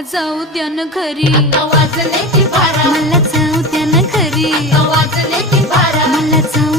मला जाऊ द्या ना घरी, वाजले की बारा, मला जाऊ द्या ना घरी, वाजले की बारा, मला जाऊ